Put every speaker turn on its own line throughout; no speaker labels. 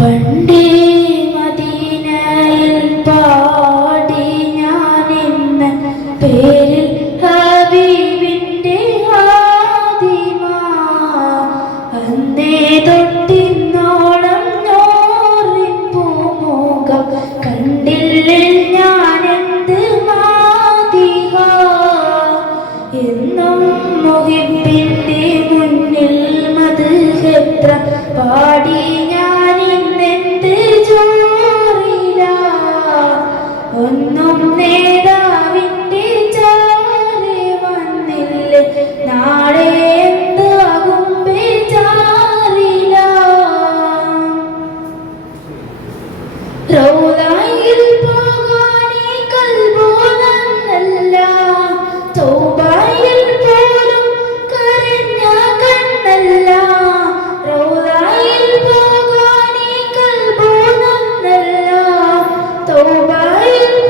പണ്ടേ പാടി ഞാൻ പേര് ഒന്നും നേതാവിന്റെ ചാരെ വന്നില്ല. നാളെ എന്താകും tụ bãi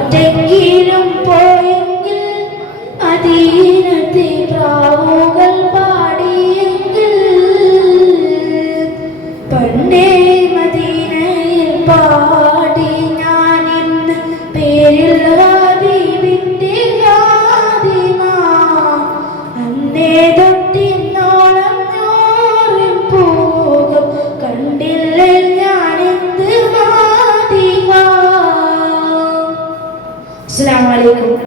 ഒറ്റയ്ക്കിലും പോയെങ്കിൽ അതീനത്തെ പ്രാവുകൾ പാടിയെങ്കിൽ പണ്ടേ മദീനയിൽ പാ ಮಾಡಿದರು